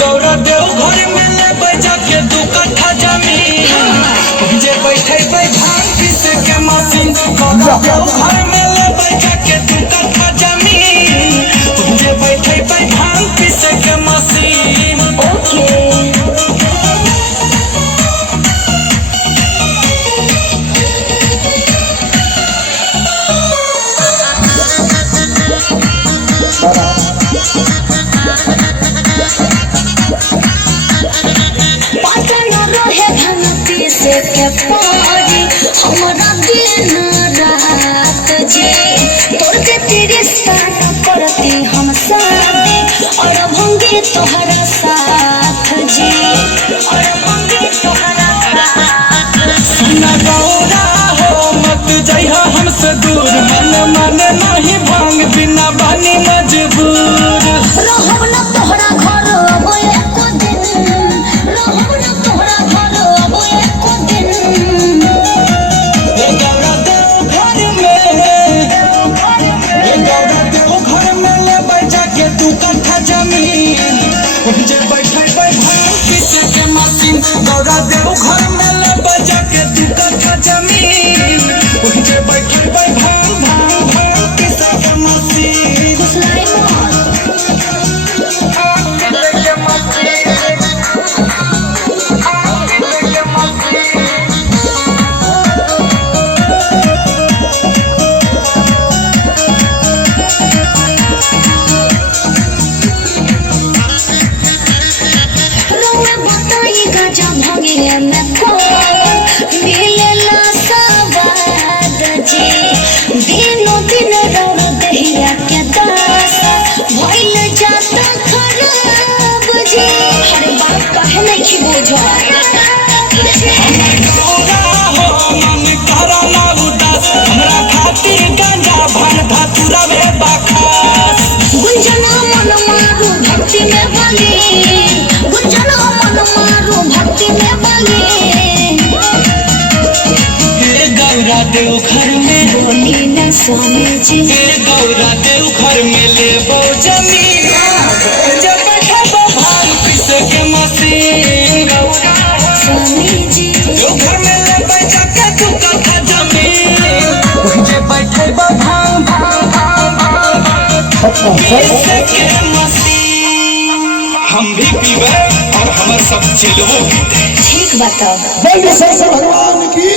गौरा देव घर में ले बजा के 2 कट्ठा जमीन जे बैठे भांग पीस के मशीन। गौरा देव घर में ले बजा के 2 कट्ठा जमीन जे बैठे भांग पीस के मशीन। हमरा दिन रात जे तोर देती रिश्ता करती हम शादी और भंगी तोहरा साथ जे और भंगी तोहरा साथ। सुना गौरा हो मत जइहा हमसे दूर मन माने नहीं भांग बिना बानी मजबूर। रहब न तोहरा घर अब एको दिन, रहब न तोहरा घर अब एको दिन। गौरा देव घर में ले बजा के 2 कट्ठा जमीन जे बैठे भांग पीस के मशीन। गौरा देव घर में ले बजा के 2 कट्ठा जमीन जे बैठे भांग पीस के मशीन। घुसलाई देव घर में बोली न स्वामी जी। गौरा देव घर में ले जमीन जब बैठे भांग पीस के मशीन। स्वामी जी देव घर में ले बजा के 2 कट्ठा जमीन जे बैठे भांग पीस के मशीन। हम भी पीबे और हमारे सब चिलवो पीते। ठीक बताओ। भगवान की